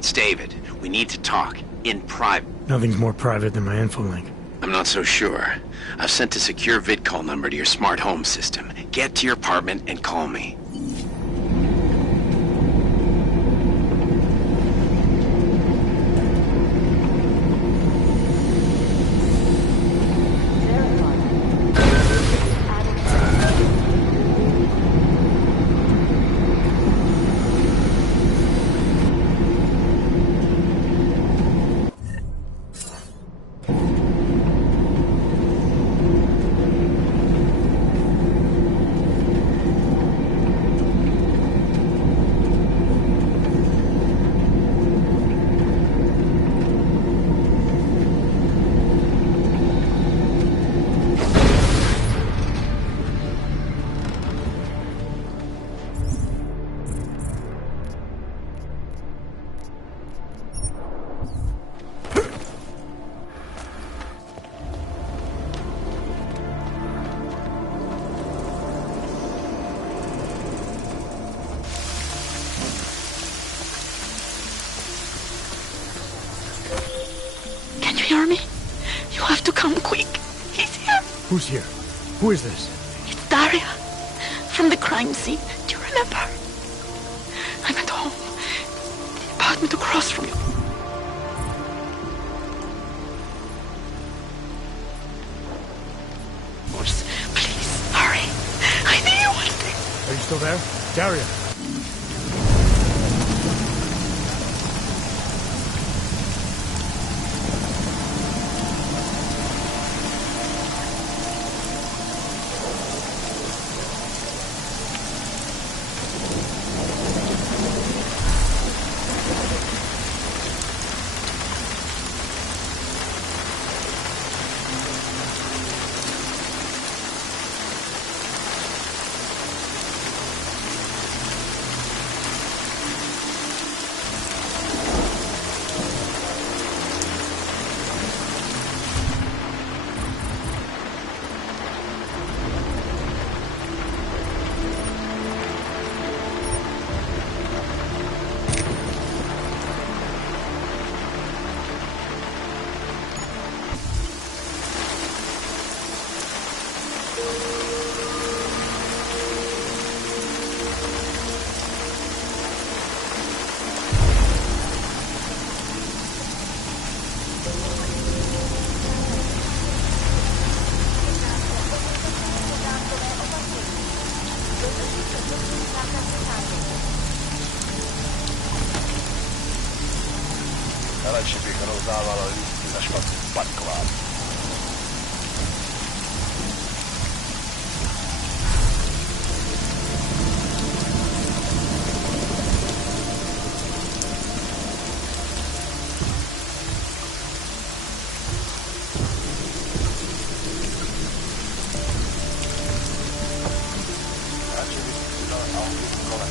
it's David. We need to talk. In private. Nothing's more private than my infolink. I'm not so sure. I've sent a secure vidcall number to your smart home system. Get to your apartment and call me. Who's here? Who is this? It's Daria. From the crime scene. Do you remember? I'm at home. The apartment across from you. Please, hurry. I need you one thing. Are you still there? Daria! Najlepší bych rozdával lístky za špatný parkování. Radši bych si dal auto kolem.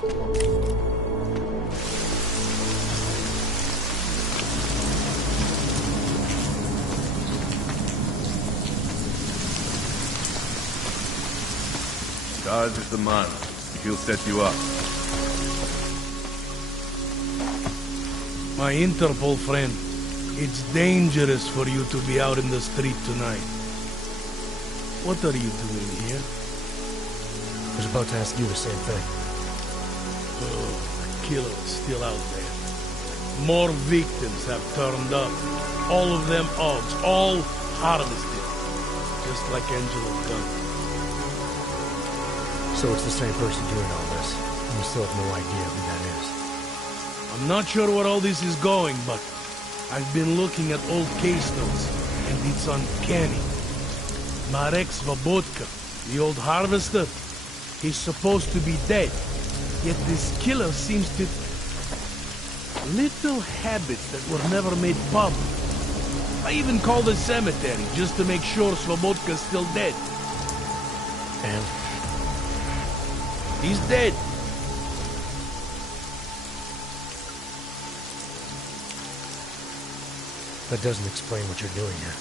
Dodge is the man. He'll set you up. My Interpol friend, it's dangerous for you to be out in the street tonight. What are you doing here? I was about to ask you the same thing. Oh, the killer is still out there. More victims have turned up. All of them odds, all harvested. Just like Angela's gun. So it's the same person doing all this, and we still have no idea who that is. I'm not sure where all this is going, but I've been looking at old case notes, and it's uncanny. Marek Svobotka, the old harvester, he's supposed to be dead. Yet this killer seems to... little habits that were never made public. I even called the cemetery just to make sure Svobodka's still dead. And? He's dead. That doesn't explain what you're doing here.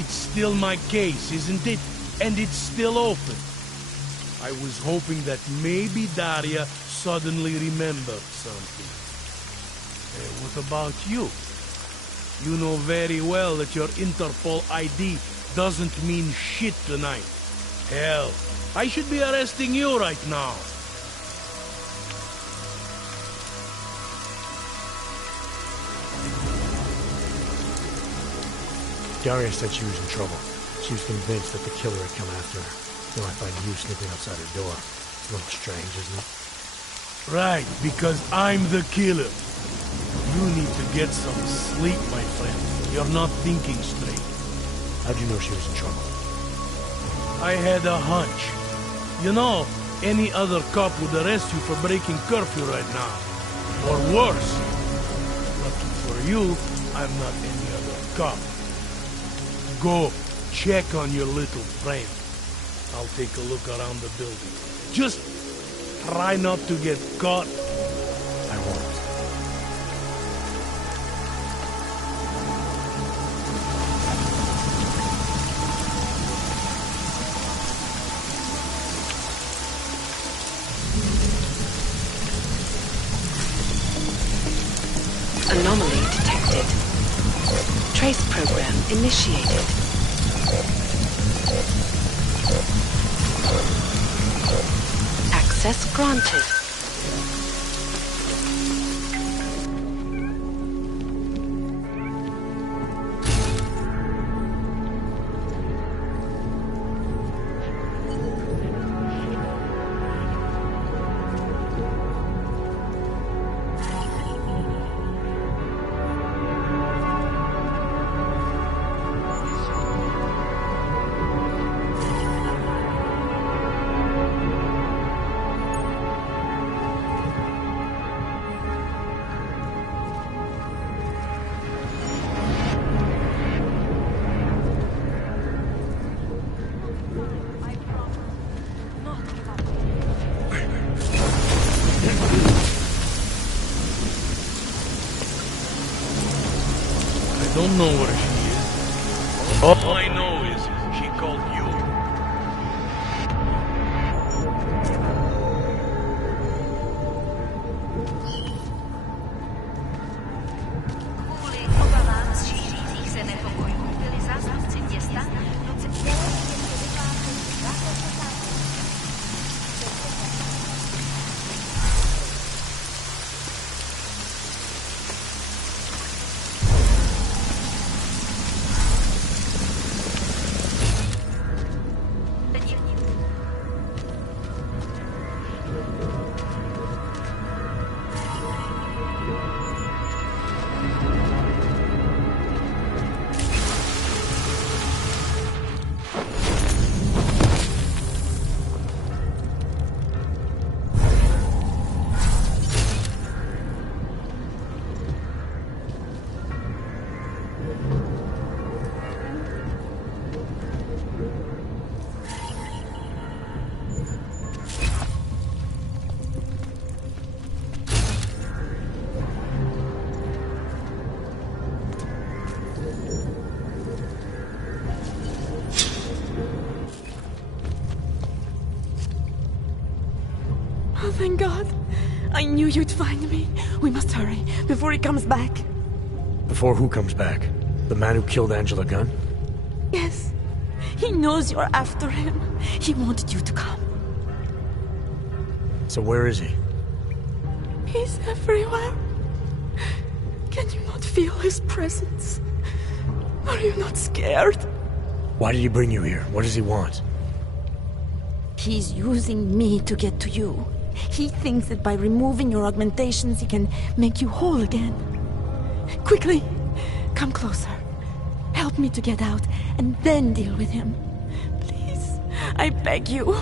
It's still my case, isn't it? And it's still open. I was hoping that maybe Daria suddenly remembered something. What about you? You know very well that your Interpol ID doesn't mean shit tonight. Hell, I should be arresting you right now. Daria said she was in trouble. She was convinced that the killer had come after her. Then I find you sniffing outside her door. It's a little strange, isn't it? Right, because I'm the killer. You need to get some sleep, my friend. You're not thinking straight. How'd you know she was in trouble? I had a hunch. You know, any other cop would arrest you for breaking curfew right now. Or worse. Lucky for you, I'm not any other cop. Go, check on your little friend. I'll take a look around the building. Just try not to get caught. I won't. Anomaly detected. Trace program initiated. Access granted. I don't know where she is. All I know is she called you. Kvůli obavám z šířících se nepokojů byli zástupci města nuceni Oh, thank God. I knew you'd find me. We must hurry, before he comes back. Before who comes back? The man who killed Angela Gunn? Yes. He knows you're after him. He wanted you to come. So where is he? He's everywhere. Can you not feel his presence? Are you not scared? Why did he bring you here? What does he want? He's using me to get to you. He thinks that by removing your augmentations, he can make you whole again. Quickly, come closer. Help me to get out, and then deal with him. Please, I beg you.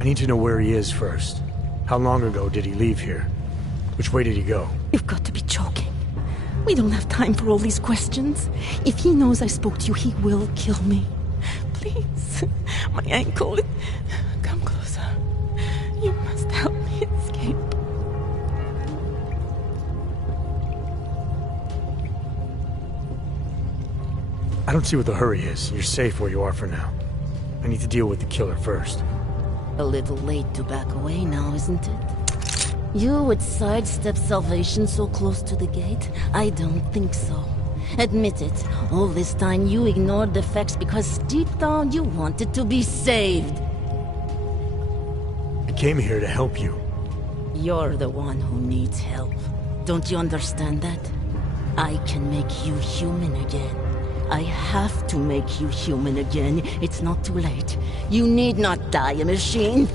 I need to know where he is first. How long ago did he leave here? Which way did he go? You've got to be joking. We don't have time for all these questions. If he knows I spoke to you, he will kill me. Please, my ankle. Come closer. You must help me escape. I don't see what the hurry is. You're safe where you are for now. I need to deal with the killer first. A little late to back away now, isn't it? You would sidestep salvation so close to the gate? I don't think so. Admit it, all this time you ignored the facts because deep down you wanted to be saved. I came here to help you. You're the one who needs help. Don't you understand that? I can make you human again. I have to make you human again. It's not too late. You need not die, machine.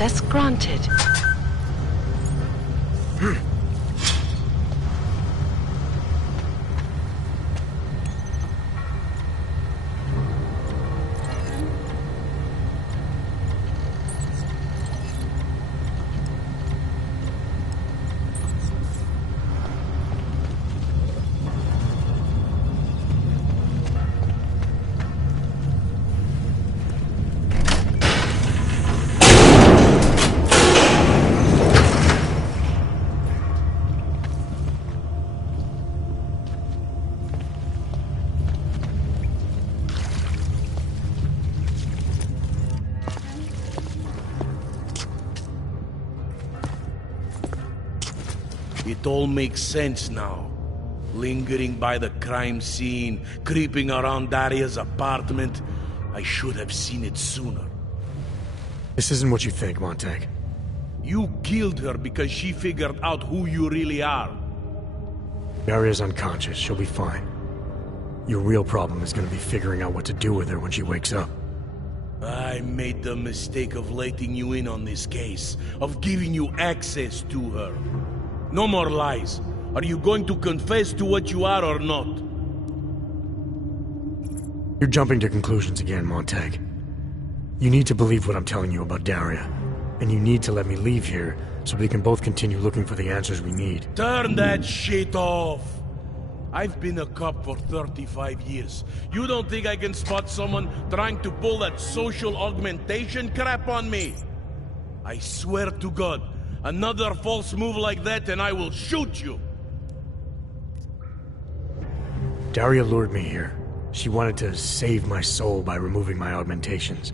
Access granted. It all makes sense now. Lingering by the crime scene, creeping around Daria's apartment. I should have seen it sooner. This isn't what you think, Montag. You killed her because she figured out who you really are. Daria's unconscious. She'll be fine. Your real problem is gonna be figuring out what to do with her when she wakes up. I made the mistake of letting you in on this case, of giving you access to her. No more lies. Are you going to confess to what you are or not? You're jumping to conclusions again, Montag. You need to believe what I'm telling you about Daria. And you need to let me leave here so we can both continue looking for the answers we need. Turn that shit off! I've been a cop for 35 years. You don't think I can spot someone trying to pull that social augmentation crap on me? I swear to God, another false move like that and I will shoot you! Daria lured me here. She wanted to save my soul by removing my augmentations.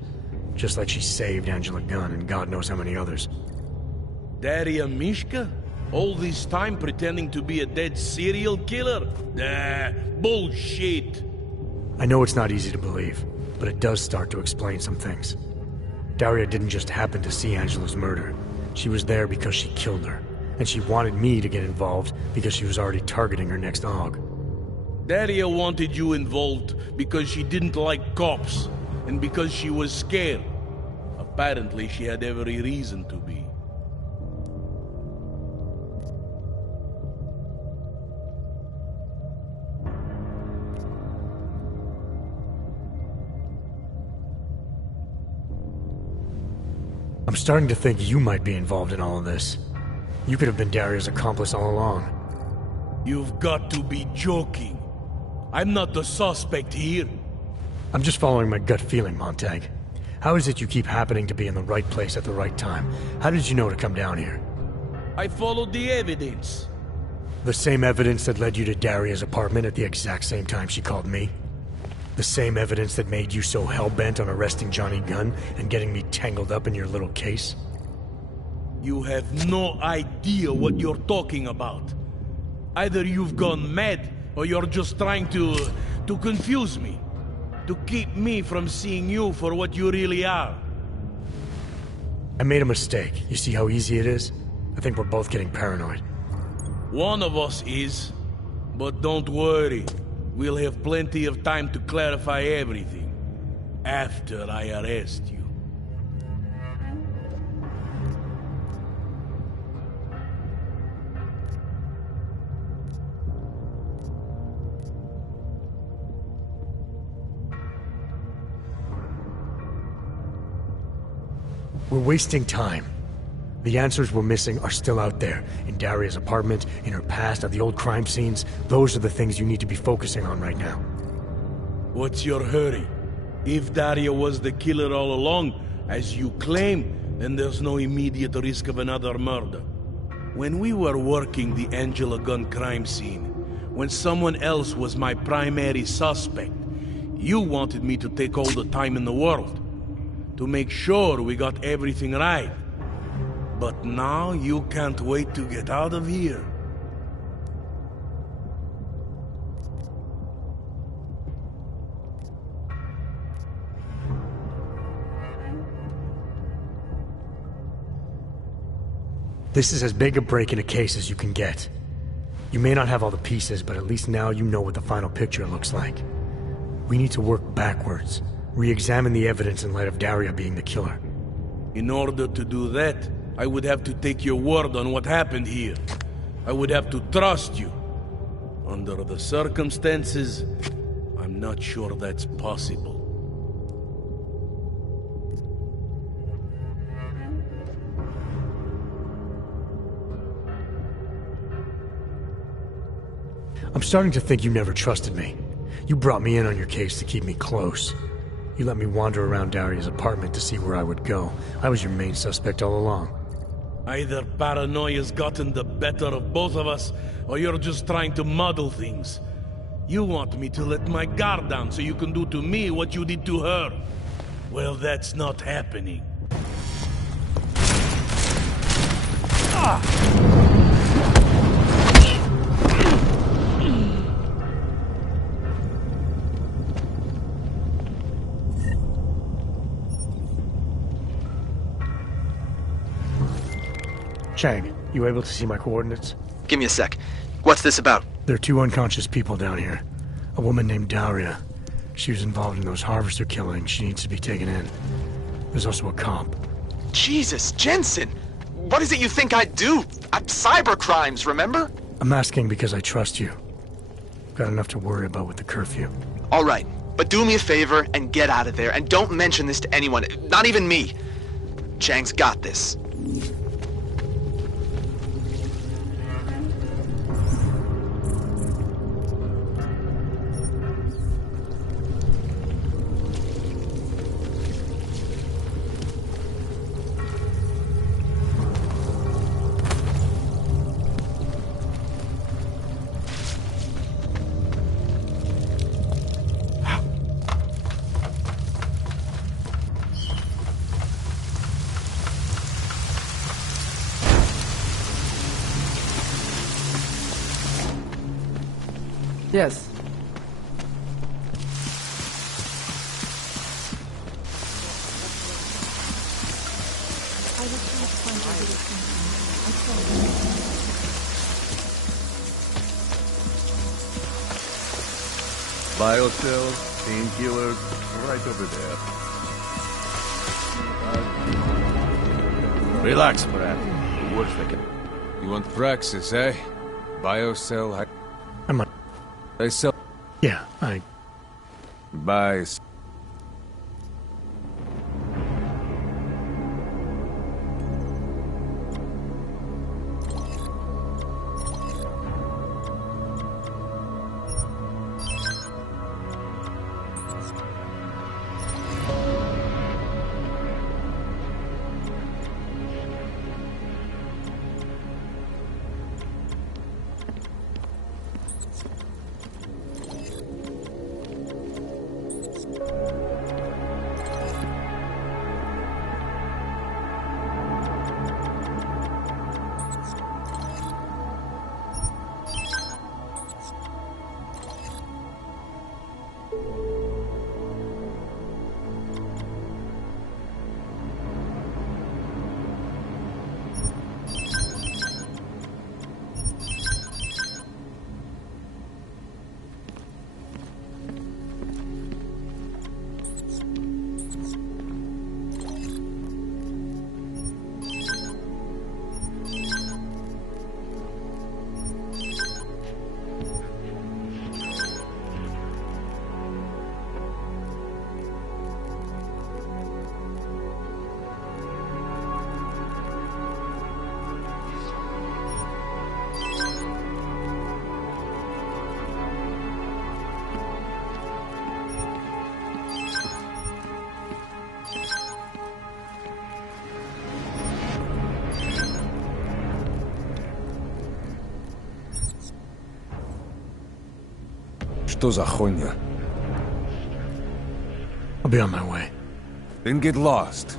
Just like she saved Angela Gunn and God knows how many others. Daria Mishka? All this time pretending to be a dead serial killer? Bullshit! I know it's not easy to believe, but it does start to explain some things. Daria didn't just happen to see Angela's murder. She was there because she killed her. And she wanted me to get involved because she was already targeting her next aug. Daria wanted you involved because she didn't like cops, and because she was scared. Apparently, she had every reason to be. I'm starting to think you might be involved in all of this. You could have been Daria's accomplice all along. You've got to be joking. I'm not the suspect here. I'm just following my gut feeling, Montag. How is it you keep happening to be in the right place at the right time? How did you know to come down here? I followed the evidence. The same evidence that led you to Daria's apartment at the exact same time she called me? The same evidence that made you so hell-bent on arresting Johnny Gunn and getting me tangled up in your little case? You have no idea what you're talking about. Either you've gone mad, or you're just trying to confuse me. To keep me from seeing you for what you really are. I made a mistake. You see how easy it is? I think we're both getting paranoid. One of us is, but don't worry. We'll have plenty of time to clarify everything. After I arrest you. We're wasting time. The answers we're missing are still out there. In Daria's apartment, in her past, at the old crime scenes. Those are the things you need to be focusing on right now. What's your hurry? If Daria was the killer all along, as you claim, then there's no immediate risk of another murder. When we were working the Angela Gunn crime scene, when someone else was my primary suspect, you wanted me to take all the time in the world. To make sure we got everything right. But now you can't wait to get out of here. This is as big a break in a case as you can get. You may not have all the pieces, but at least now you know what the final picture looks like. We need to work backwards. Re-examine the evidence in light of Daria being the killer. In order to do that, I would have to take your word on what happened here. I would have to trust you. Under the circumstances, I'm not sure that's possible. I'm starting to think you never trusted me. You brought me in on your case to keep me close. You let me wander around Daria's apartment to see where I would go. I was your main suspect all along. Either paranoia's gotten the better of both of us, or you're just trying to muddle things. You want me to let my guard down so you can do to me what you did to her. Well, that's not happening. Chang, you able to see my coordinates? Give me a sec. What's this about? There are 2 unconscious people down here. A woman named Daria. She was involved in those harvester killings. She needs to be taken in. There's also a cop. Jesus, Jensen! What is it you think I'd do? Cyber crimes, remember? I'm asking because I trust you. Got enough to worry about with the curfew. All right, but do me a favor and get out of there, and don't mention this to anyone, not even me. Chang's got this. Yes. Biocells, painkillers, right over there. Relax, Brad. The worst I can... You want Praxis, eh? Biocell... I sell... Yeah, Buy... Что за хуйня? I'll be on my way. Then get lost.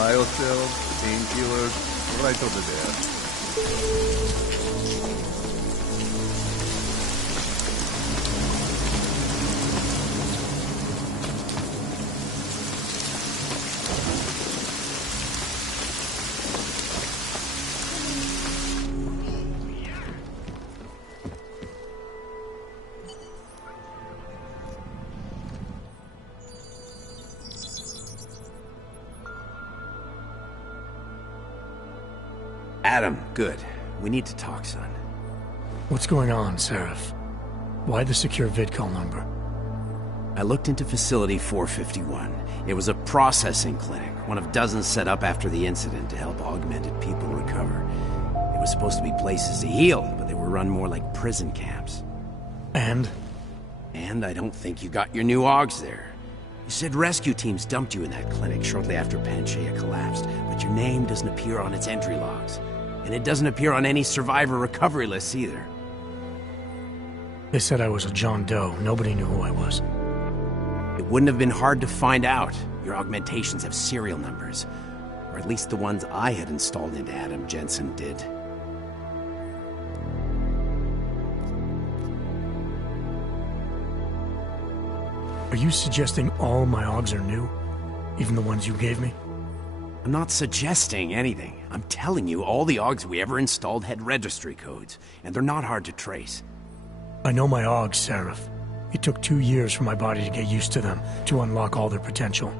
Biocells, painkillers, right over there. Adam, good. We need to talk, son. What's going on, Seraph? Why the secure vidcall number? I looked into Facility 451. It was a processing clinic, one of dozens set up after the incident to help augmented people recover. It was supposed to be places to heal, but they were run more like prison camps. And? And I don't think you got your new AUGs there. You said rescue teams dumped you in that clinic shortly after Panchaea collapsed, but your name doesn't appear on its entry logs. And it doesn't appear on any survivor recovery lists either. They said I was a John Doe. Nobody knew who I was. It wouldn't have been hard to find out. Your augmentations have serial numbers. Or at least the ones I had installed into Adam Jensen did. Are you suggesting all my AUGs are new? Even the ones you gave me? I'm not suggesting anything. I'm telling you, all the AUGs we ever installed had registry codes, and they're not hard to trace. I know my AUGs, Seraph. It took 2 years for my body to get used to them, to unlock all their potential.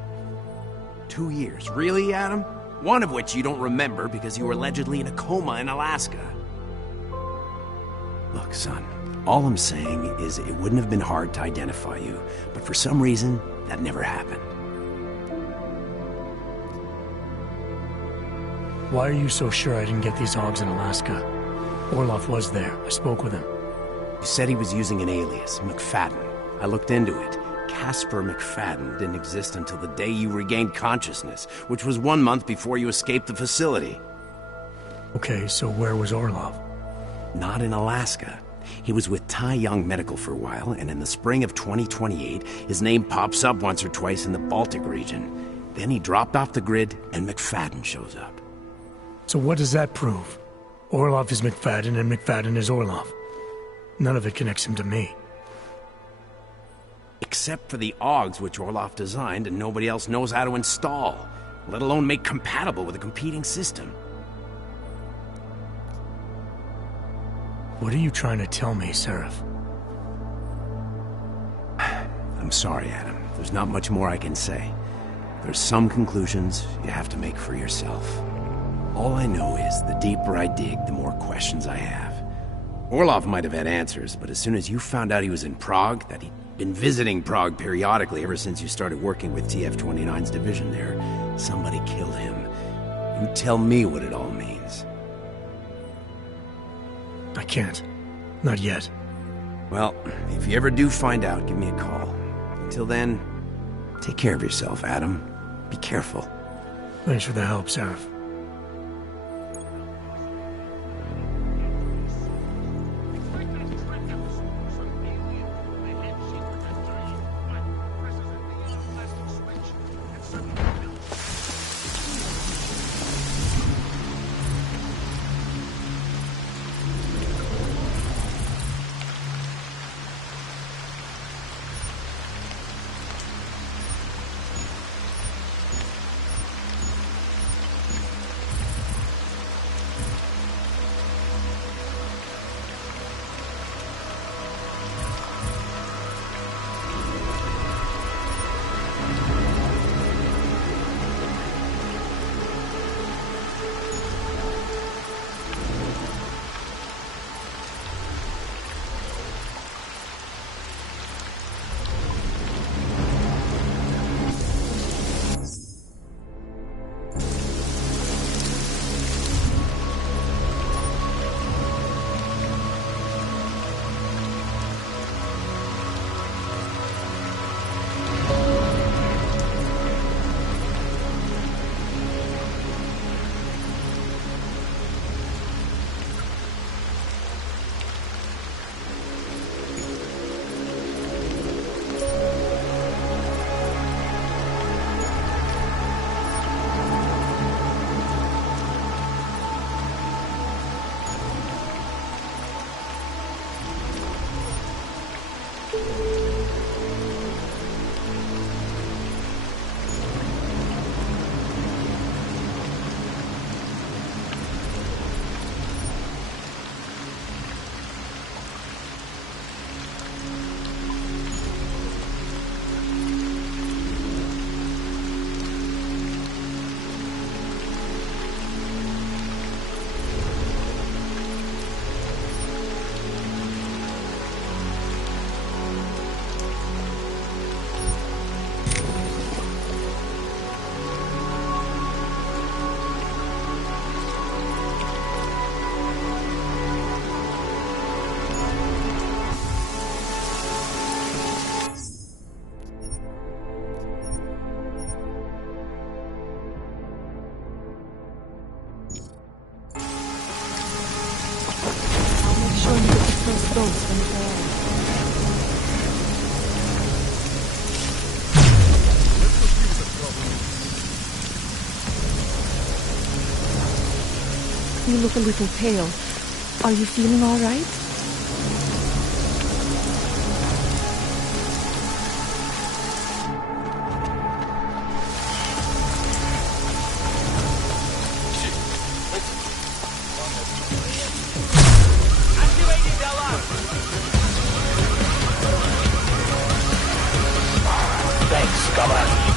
2 years? Really, Adam? One of which you don't remember because you were allegedly in a coma in Alaska. Look, son, all I'm saying is it wouldn't have been hard to identify you, but for some reason, that never happened. Why are you so sure I didn't get these AUGs in Alaska? Orloff was there. I spoke with him. You said he was using an alias, McFadden. I looked into it. Casper McFadden didn't exist until the day you regained consciousness, which was 1 month before you escaped the facility. Okay, so where was Orloff? Not in Alaska. He was with Tai Young Medical for a while, and in the spring of 2028, his name pops up once or twice in the Baltic region. Then he dropped off the grid, and McFadden shows up. So what does that prove? Orloff is McFadden, and McFadden is Orloff. None of it connects him to me. Except for the AUGs which Orloff designed and nobody else knows how to install, let alone make compatible with a competing system. What are you trying to tell me, Seraph? I'm sorry, Adam. There's not much more I can say. There's some conclusions you have to make for yourself. All I know is the deeper I dig, the more questions I have. Orloff might have had answers, but as soon as you found out he was in Prague, that he'd been visiting Prague periodically ever since you started working with TF-29's division there, somebody killed him. You tell me what it all means. I can't. Not yet. Well, if you ever do find out, give me a call. Until then, take care of yourself, Adam. Be careful. Thanks for the help, Seraph. You look a little pale. Are you feeling all right? Thanks, come on.